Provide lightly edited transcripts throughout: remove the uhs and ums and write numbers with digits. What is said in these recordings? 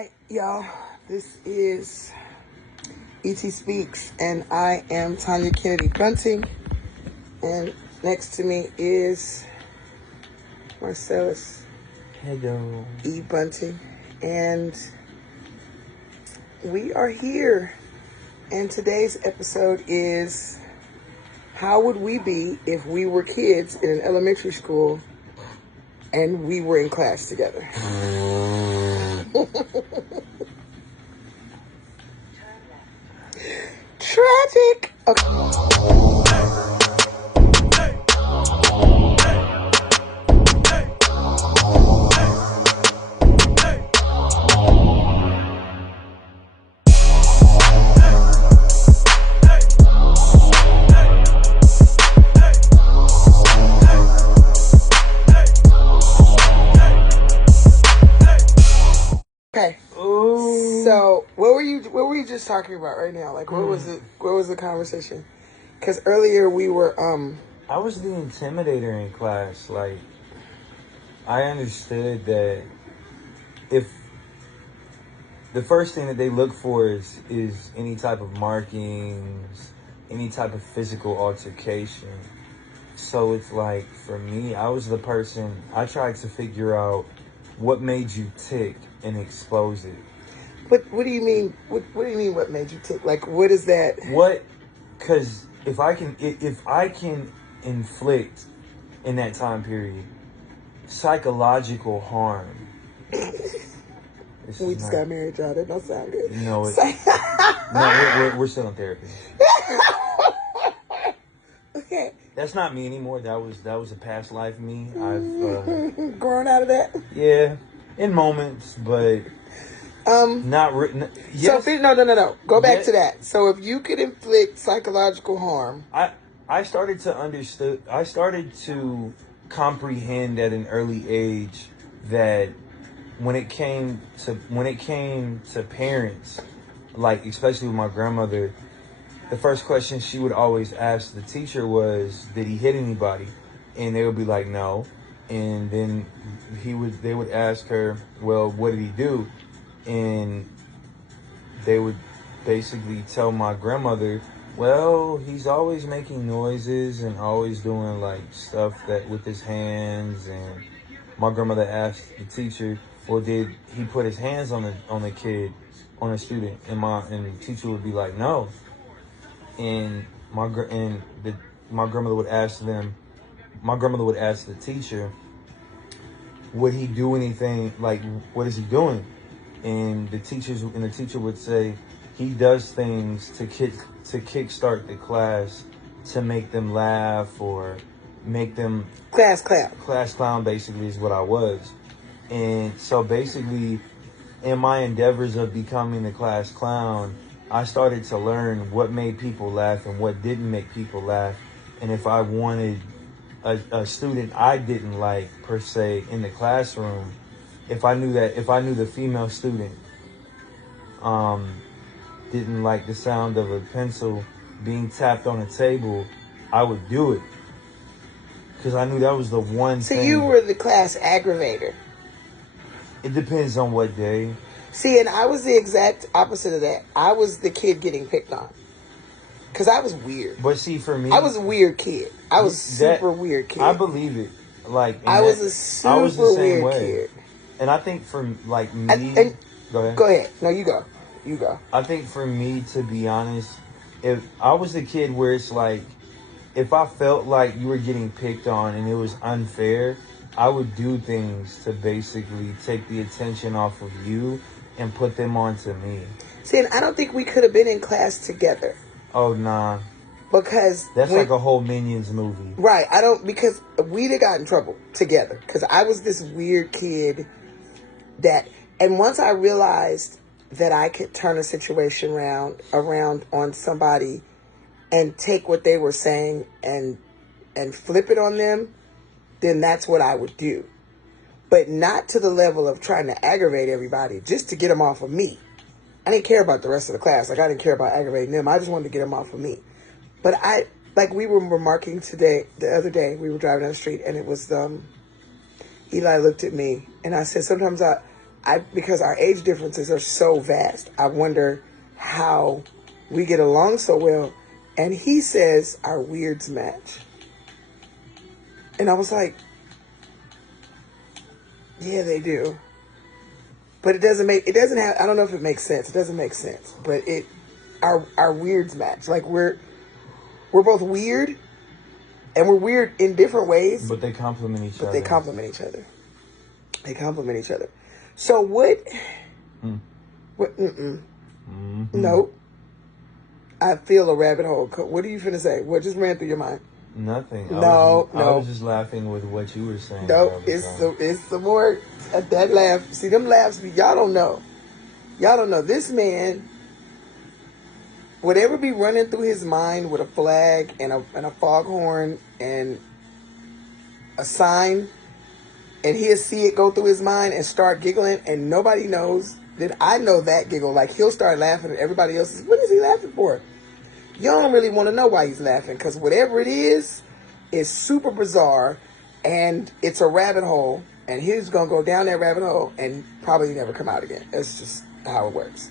right, y'all. This is E.T. Speaks, and I am Tanya Kennedy Bunting. And next to me is Marcellus Hello. E. Bunting. And we are here. And today's episode is, how would we be if we were kids in an elementary school and we were in class together? Tragic. Okay. Ooh. So what were you just talking about right now? Like what was it? What was the conversation? Because earlier we were I was the intimidator in class. Like, I understood that if the first thing that they look for is any type of markings, any type of physical altercation. So it's like, for me, I was the person, I tried to figure out what made you tick and expose it. What do you mean? What do you mean? What made you tick? Like what is that? Because if I can inflict in that time period psychological harm. We just got married, y'all. That don't sound good. No, we're still in therapy. Okay. That's not me anymore. That was a past life me. I've grown out of that. Yeah, in moments, but not written. Yes. So no. Go back to that. So if you could inflict psychological harm, I started to comprehend at an early age that when it came to parents, like especially with my grandmother, the first question she would always ask the teacher was, "Did he hit anybody?" And they would be like, "No." And then they would ask her, "Well, what did he do?" And they would basically tell my grandmother, "Well, he's always making noises and always doing like stuff that with his hands." And my grandmother asked the teacher, "Well, did he put his hands on the kid, on a student?" And the teacher would be like, "No." And my grandmother would ask them. My grandmother would ask the teacher, "Would he do anything? Like, what is he doing?" And the teacher would say, "He does things to kickstart the class, to make them laugh or make them class clown." Class clown basically is what I was. And so basically, in my endeavors of becoming the class clown, I started to learn what made people laugh and what didn't make people laugh. And if I wanted a student I didn't like per se in the classroom, if I knew the female student didn't like the sound of a pencil being tapped on a table, I would do it. Because I knew that was the one thing. So you were the class aggravator. It depends on what day. See, and I was the exact opposite of that. I was the kid getting picked on. Because I was weird. But see, for me, I was a weird kid. I was super weird kid. I believe it. Like, I was a super weird kid. And I think for like me, go ahead. Go ahead. No, you go. You go. I think for me, to be honest, if I was the kid where it's like, if I felt like you were getting picked on and it was unfair, I would do things to basically take the attention off of you and put them onto me. See, and I don't think we could have been in class together. Oh, nah. Because that's like a whole Minions movie. Right. Because we'd have got in trouble together. Because I was this weird kid and once I realized that I could turn a situation around on somebody and take what they were saying and flip it on them, then that's what I would do. But not to the level of trying to aggravate everybody, just to get them off of me. I didn't care about the rest of the class. Like, I didn't care about aggravating them. I just wanted to get them off of me. But we were remarking the other day, we were driving down the street, and it was, Eli looked at me, and I said, sometimes because our age differences are so vast, I wonder how we get along so well. And he says our weirds match. And I was like, yeah, they do. But it doesn't have, I don't know if it makes sense. It doesn't make sense. But our weirds match. Like we're both weird, and we're weird in different ways. But they complement each other. They complement each other. They complement each other. So what? What? Nope. I feel a rabbit hole. What are you finna say? What just ran through your mind? Nothing. No. I was just laughing with what you were saying. No, it's the more that laugh. See, them laughs, y'all don't know. Y'all don't know. This man, whatever be running through his mind with a flag and a foghorn and a sign, and he'll see it go through his mind and start giggling, and nobody knows that I know that giggle. Like, he'll start laughing, and everybody else is, what is he laughing for? You don't really want to know why he's laughing, because whatever it is super bizarre, and it's a rabbit hole, and he's going to go down that rabbit hole and probably never come out again. That's just how it works.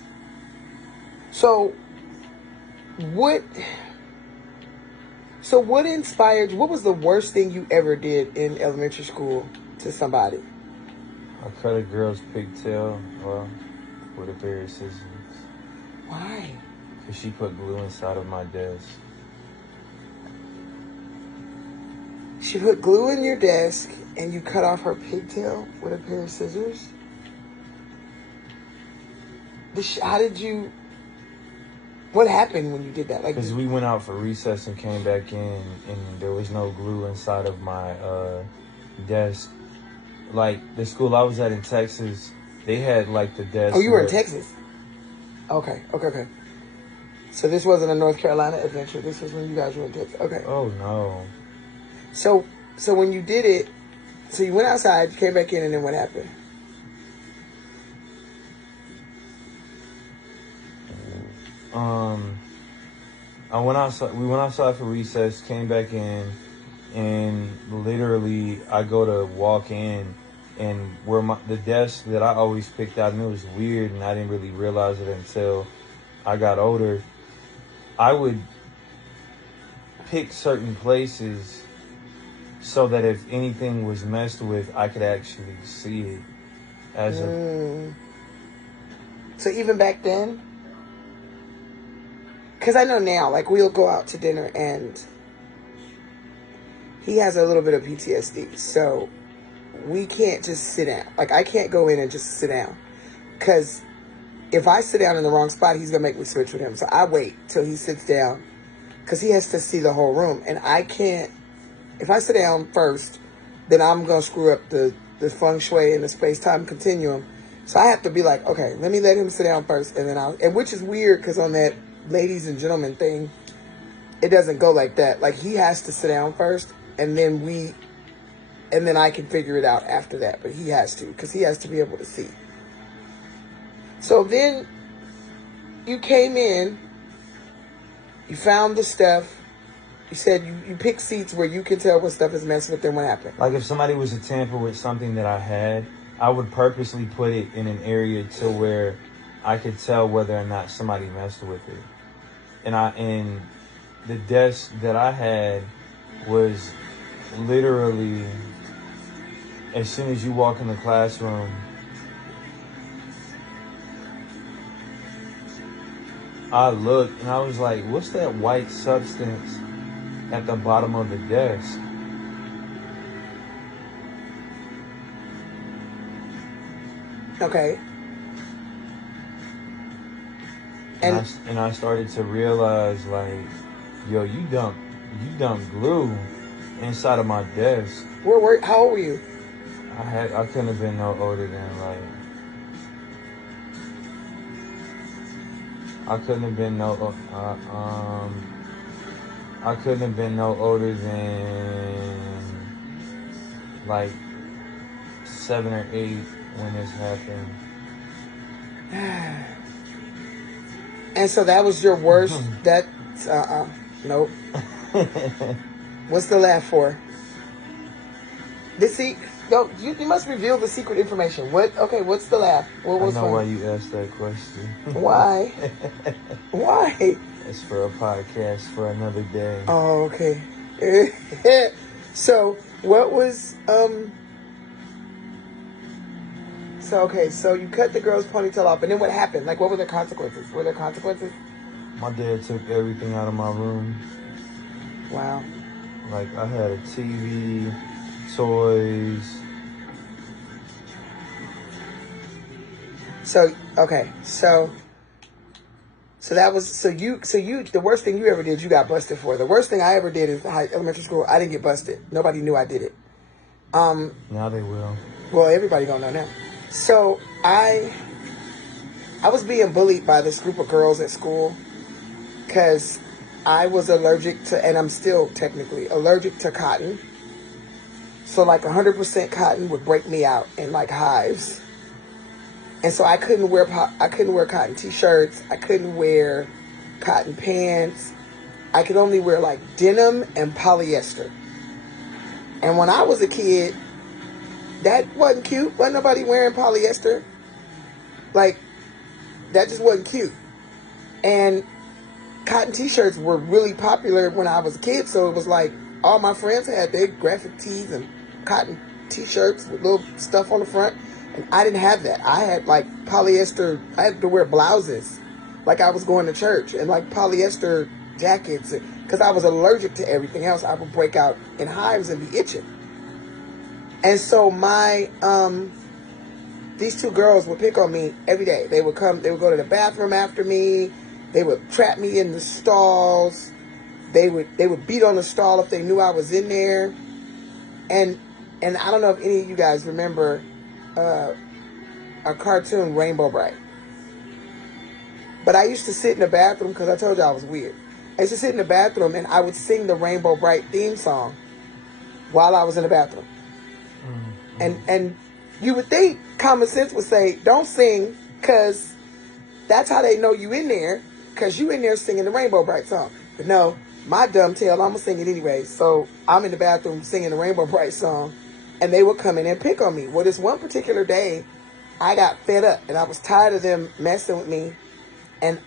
So what inspired, what was the worst thing you ever did in elementary school to somebody? I cut a girl's pigtail, with a pair of scissors. Why? Because she put glue inside of my desk. She put glue in your desk and you cut off her pigtail with a pair of scissors? How did you... What happened when you did that? Because we went out for recess and came back in, and there was no glue inside of my desk. Like, the school I was at in Texas, they had, like, the desk... Oh, you were in Texas? Okay. So this wasn't a North Carolina adventure. This was when you guys were in Texas. Okay. Oh, no. So when you did it, so you went outside, you came back in, and then what happened? I went outside. We went outside for recess, came back in, and literally I go to walk in, and where the desk that I always picked out, and it was weird, and I didn't really realize it until I got older. I would pick certain places so that if anything was messed with, I could actually see it as a... So even back then? Because I know now, like, we'll go out to dinner and he has a little bit of PTSD. So we can't just sit down. Like, I can't go in and just sit down. Because if I sit down in the wrong spot, he's going to make me switch with him. So I wait till he sits down because he has to see the whole room. And I can't, if I sit down first, then I'm going to screw up the feng shui and the space-time continuum. So I have to be like, okay, let me let him sit down first. And then and which is weird because on that ladies and gentlemen thing, it doesn't go like that. Like, he has to sit down first, and then I can figure it out after that. But he has to, because he has to be able to see. So then you came in, you found the stuff. You said you pick seats where you can tell what stuff is messing with them. What happened? Like, if somebody was to tamper with something that I had, I would purposely put it in an area to where I could tell whether or not somebody messed with it. And the desk that I had was literally, as soon as you walk in the classroom, I looked and I was like, what's that white substance at the bottom of the desk? Okay. And I started to realize, like, yo, you dumped glue inside of my desk. How old were you? I couldn't have been no older than, like, I couldn't have been no older than like 7 or 8 when this happened. And so that was your worst. That's nope. What's the laugh for? Don't you must reveal the secret information. What? Okay, what's the laugh? What was I know funny? why you asked that question. Why? Why? It's for a podcast for another day. Oh, okay. So what was so you cut the girl's ponytail off, and then what happened? Like, what were the consequences? Were there consequences? My dad took everything out of my room. Wow. Like, I had a TV, toys. So that was so you the worst thing you ever did, you got busted for. The worst thing I ever did is elementary school. I didn't get busted. Nobody knew I did it. Now they will. Well, everybody gonna know now. So I was being bullied by this group of girls at school because I was allergic to, and I'm still technically allergic to cotton. So like 100% cotton would break me out in like hives. And so I couldn't wear cotton t-shirts. I couldn't wear cotton pants. I could only wear like denim and polyester. And when I was a kid, that wasn't cute. Wasn't nobody wearing polyester. Like, that just wasn't cute. And cotton t-shirts were really popular when I was a kid. So it was like all my friends had their graphic tees and cotton t-shirts with little stuff on the front. And I didn't have that. I had like polyester. I had to wear blouses like I was going to church, and like polyester jackets because I was allergic to everything else. I would break out in hives and be itching. And so these two girls would pick on me every day. They would go to the bathroom after me. They would trap me in the stalls. They would beat on the stall if they knew I was in there. And I don't know if any of you guys remember a cartoon, Rainbow Bright. But I used to sit in the bathroom because I told you I was weird. I used to sit in the bathroom and I would sing the Rainbow Bright theme song while I was in the bathroom. And you would think common sense would say, don't sing, because that's how they know you in there, because you in there singing the Rainbow Bright song. But no, my dumb tail, I'm going to sing it anyway. So I'm in the bathroom singing the Rainbow Bright song, and they would come in and pick on me. Well, this one particular day, I got fed up, and I was tired of them messing with me. And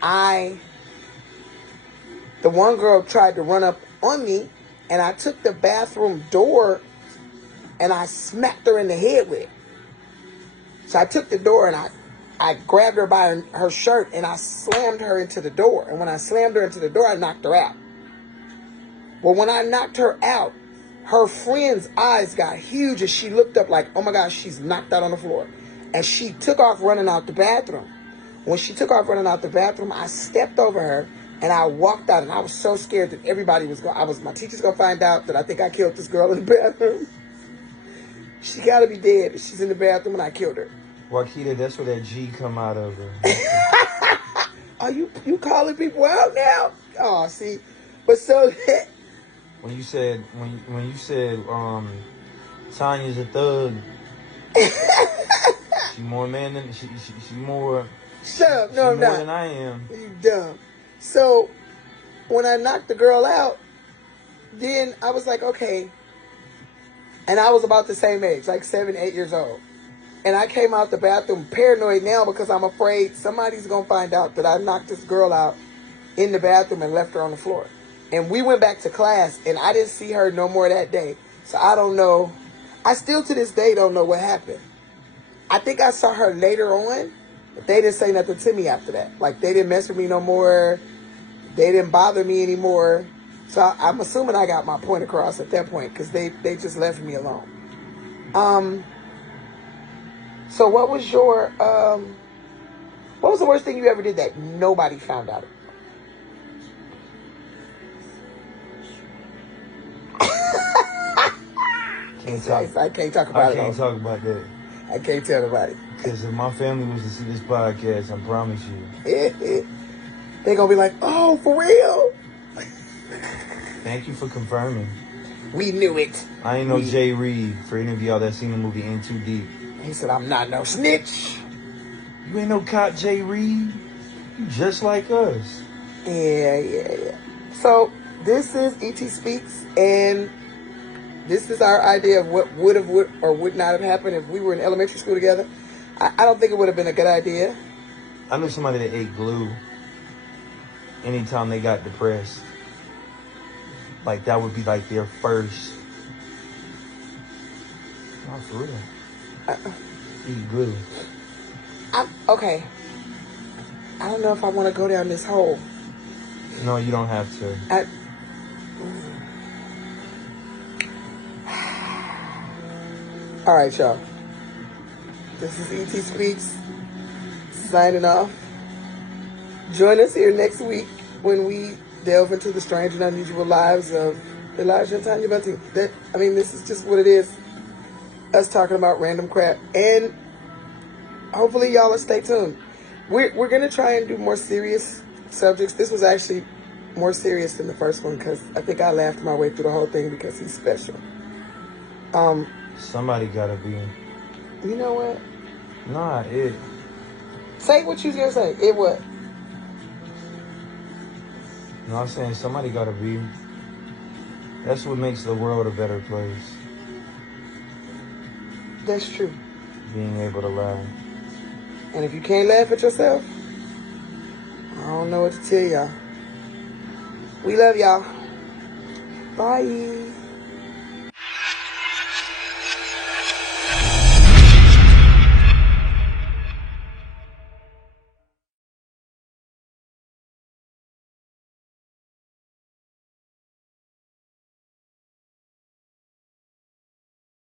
the one girl tried to run up on me, and I took the bathroom door and I smacked her in the head with it. So I took the door and I grabbed her by her shirt and I slammed her into the door. And when I slammed her into the door, I knocked her out. Well, when I knocked her out, her friend's eyes got huge and she looked up like, oh my gosh, she's knocked out on the floor. And she took off running out the bathroom. When she took off running out the bathroom, I stepped over her and I walked out, and I was so scared that everybody was going, my teacher's going to find out that I think I killed this girl in the bathroom. She got to be dead. She's in the bathroom and I killed her. Wakita, that's where that G come out of her. Are you calling people out now? Oh, see. But so when you said Tanya's a thug, she more man than she more. Shut up! No, I'm more not. Than I am. You dumb. So when I knocked the girl out, then I was like, okay. And I was about the same age, like 7, 8 years old. And I came out the bathroom paranoid now because I'm afraid somebody's going to find out that I knocked this girl out in the bathroom and left her on the floor. And we went back to class, and I didn't see her no more that day. So I don't know. I still to this day don't know what happened. I think I saw her later on, but they didn't say nothing to me after that. Like, they didn't mess with me no more. They didn't bother me anymore. So I'm assuming I got my point across at that point because they just left me alone. So what was the worst thing you ever did that nobody found out? I can't talk about it. I can't talk about that. I can't tell nobody. Because if my family was to see this podcast, I promise you. They're going to be like, oh, for real? Thank you for confirming. We knew it. I ain't no Jay Reed, for any of y'all that seen the movie In Too Deep. He said, I'm not no snitch. You ain't no cop Jay Reed. You just like us. Yeah. So, this is E.T. Speaks, and this is our idea of what would have would or would not have happened if we were in elementary school together. I don't think it would have been a good idea. I knew somebody that ate glue anytime they got depressed. Like that would be like their first. Not for real. Eat glue. Okay. I don't know if I want to go down this hole. No, you don't have to. All right, y'all. This is E.T. Speaks signing off. Join us here next week when we delve into the strange and unusual lives of Elijah and Tanya Bunting. This is just what it is. Us talking about random crap. And hopefully y'all will stay tuned. We're going to try and do more serious subjects. This was actually more serious than the first one because I think I laughed my way through the whole thing because he's special. Somebody gotta be. You know what? Nah, it. Say what you was going to say. It what? No, I'm saying somebody gotta be. That's what makes the world a better place. That's true. Being able to laugh. And if you can't laugh at yourself, I don't know what to tell y'all. We love y'all. Bye.